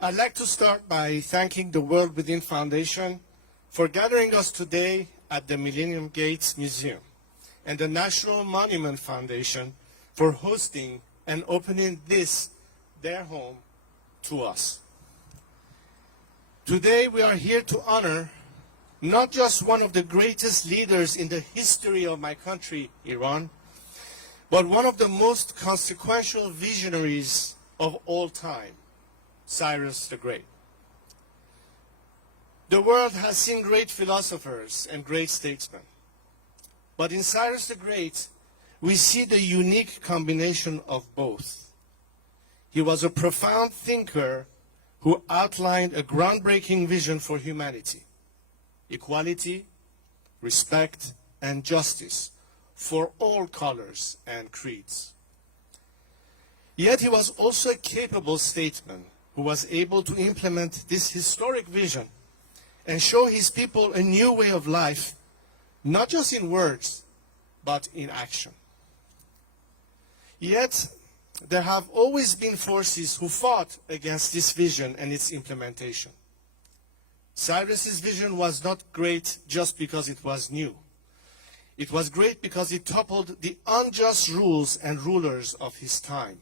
I'd like to start by thanking the World Within Foundation for gathering us today at the Millennium Gates Museum and the National Monument Foundation for hosting and opening this, their home, to us. Today we are here to honor not just one of the greatest leaders in the history of my country, Iran, but one of the most consequential visionaries of all time, Cyrus the Great. The world has seen great philosophers and great statesmen, but in Cyrus the Great, we see the unique combination of both. He was a profound thinker who outlined a groundbreaking vision for humanity: equality, respect, and justice for all colors and creeds. Yet he was also a capable statesman who was able to implement this historic vision and show his people a new way of life, not just in words, but in action. Yet, there have always been forces who fought against this vision and its implementation. Cyrus's vision was not great just because it was new. It was great because it toppled the unjust rules and rulers of his time.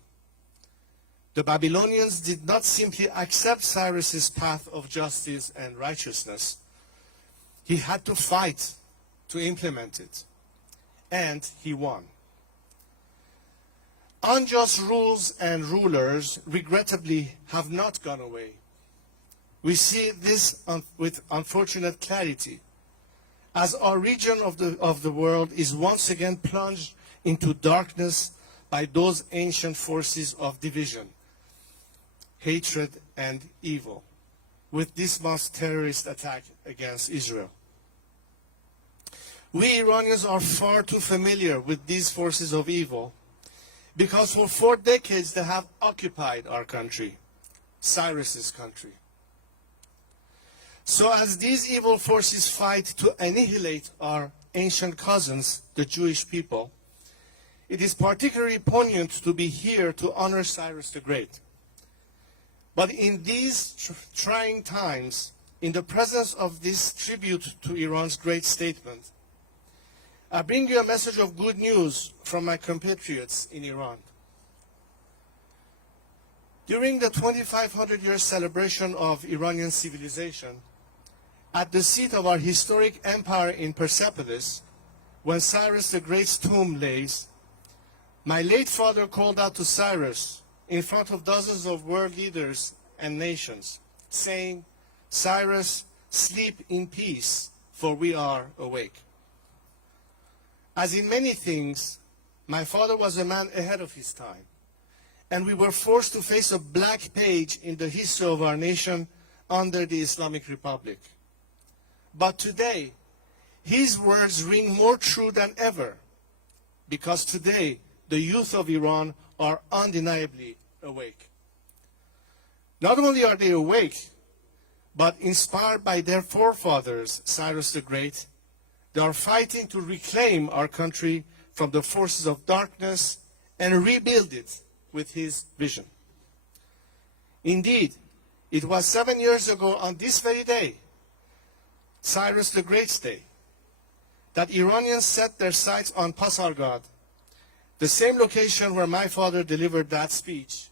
The Babylonians did not simply accept Cyrus's path of justice and righteousness. He had to fight to implement it, and he won. Unjust rules and rulers, regrettably, have not gone away. We see this with unfortunate clarity as our region of the world is once again plunged into darkness by those ancient forces of division, hatred, and evil, with this month's terrorist attack against Israel. We Iranians are far too familiar with these forces of evil because for 4 decades they have occupied our country, Cyrus's country. So as these evil forces fight to annihilate our ancient cousins, the Jewish people, it is particularly poignant to be here to honor Cyrus the Great. But in these trying times, in the presence of this tribute to Iran's great statement, I bring you a message of good news from my compatriots in Iran. During the 2,500-year celebration of Iranian civilization, at the seat of our historic empire in Persepolis, when Cyrus the Great's tomb lays, my late father called out to Cyrus in front of dozens of world leaders and nations, saying, "Cyrus, sleep in peace, for we are awake." As in many things, my father was a man ahead of his time, and we were forced to face a black page in the history of our nation under the Islamic Republic. But today, his words ring more true than ever, because today, the youth of Iran are undeniably awake. Not only are they awake, but inspired by their forefathers, Cyrus the Great, they are fighting to reclaim our country from the forces of darkness and rebuild it with his vision. Indeed, it was 7 years ago on this very day, Cyrus the Great's day, that Iranians set their sights on Pasargad, the same location where my father delivered that speech.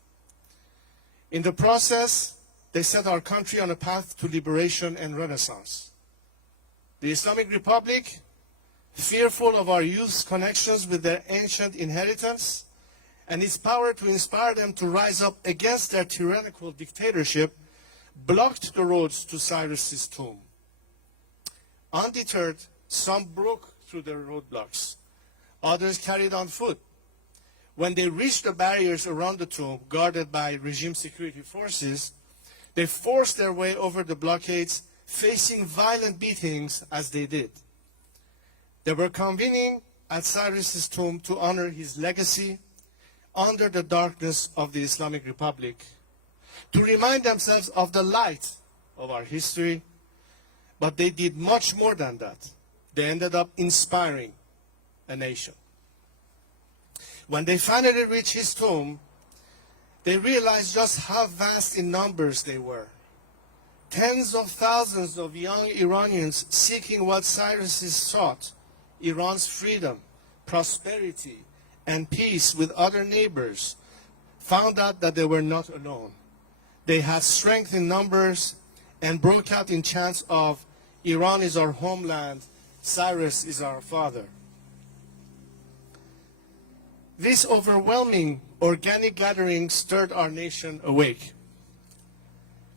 In the process, they set our country on a path to liberation and renaissance. The Islamic Republic, fearful of our youth's connections with their ancient inheritance and its power to inspire them to rise up against their tyrannical dictatorship, blocked the roads to Cyrus's tomb. Undeterred, some broke through the roadblocks. Others carried on foot. When they reached the barriers around the tomb, guarded by regime security forces, they forced their way over the blockades, facing violent beatings as they did. They were convening at Cyrus's tomb to honor his legacy under the darkness of the Islamic Republic, to remind themselves of the light of our history. But they did much more than that. They ended up inspiring a nation. When they finally reached his tomb, they realized just how vast in numbers they were. Tens of thousands of young Iranians seeking what Cyrus sought, Iran's freedom, prosperity, and peace with other neighbors, found out that they were not alone. They had strength in numbers and broke out in chants of, Iran is our homeland, Cyrus is our father. This overwhelming organic gathering stirred our nation awake.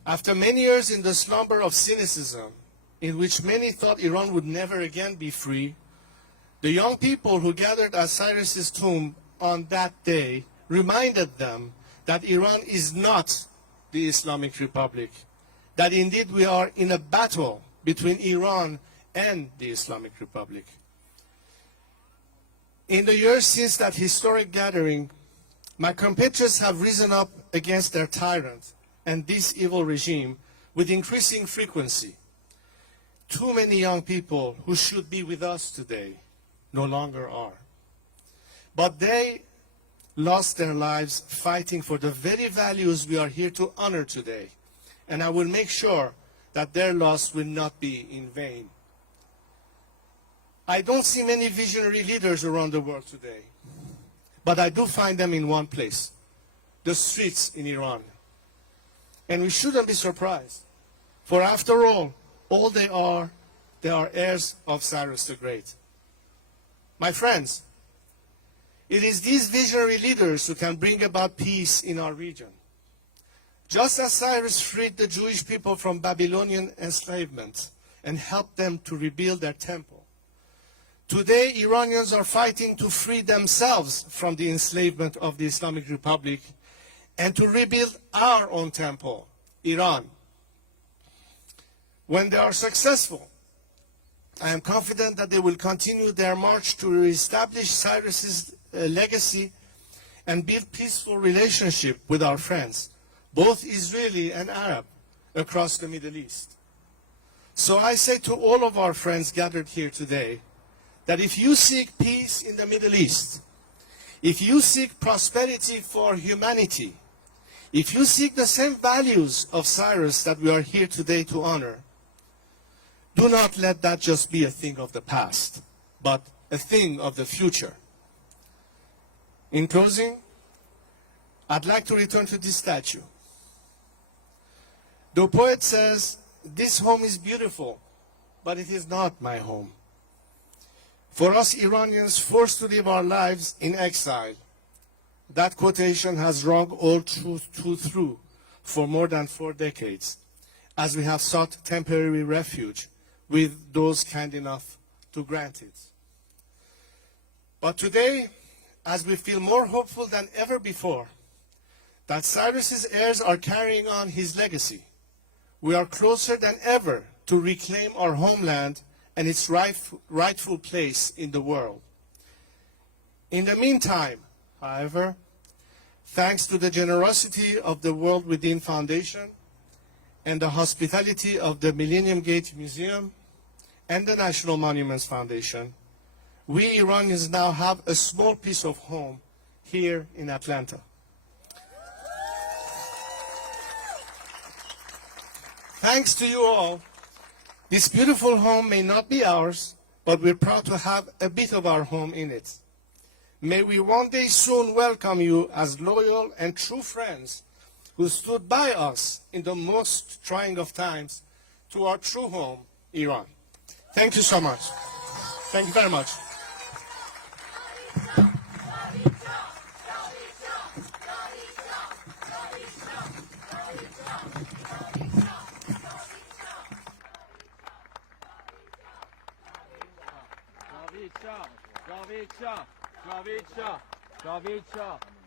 After many years in the slumber of cynicism, in which many thought Iran would never again be free, the young people who gathered at Cyrus's tomb on that day reminded them that Iran is not the Islamic Republic, that indeed we are in a battle between Iran and the Islamic Republic. In the years since that historic gathering, my compatriots have risen up against their tyrant and this evil regime with increasing frequency. Too many young people who should be with us today no longer are. But they lost their lives fighting for the very values we are here to honor today. And I will make sure that their loss will not be in vain. I don't see many visionary leaders around the world today, but I do find them in one place, the streets in Iran. And we shouldn't be surprised, for after all they are heirs of Cyrus the Great. My friends, it is these visionary leaders who can bring about peace in our region. Just as Cyrus freed the Jewish people from Babylonian enslavement and helped them to rebuild their temple, today Iranians are fighting to free themselves from the enslavement of the Islamic Republic and to rebuild our own temple, Iran. When they are successful, I am confident that they will continue their march to reestablish Cyrus's legacy and build peaceful relationship with our friends, both Israeli and Arab, across the Middle East. So I say to all of our friends gathered here today, that if you seek peace in the Middle East, if you seek prosperity for humanity, if you seek the same values of Cyrus that we are here today to honor, do not let that just be a thing of the past, but a thing of the future. In closing, I'd like to return to this statue. The poet says, this home is beautiful, but it is not my home. For us Iranians forced to live our lives in exile, that quotation has rung all truth through for more than 4 decades, as we have sought temporary refuge with those kind enough to grant it. But today, as we feel more hopeful than ever before that Cyrus's heirs are carrying on his legacy, we are closer than ever to reclaim our homeland and its rightful place in the world. In the meantime, however, thanks to the generosity of the World Within Foundation and the hospitality of the Millennium Gate Museum and the National Monuments Foundation, we Iranians now have a small piece of home here in Atlanta. Thanks to you all, this beautiful home may not be ours, but we're proud to have a bit of our home in it. May we one day soon welcome you as loyal and true friends who stood by us in the most trying of times to our true home, Iran. Thank you so much. Thank you very much. جاوید شاه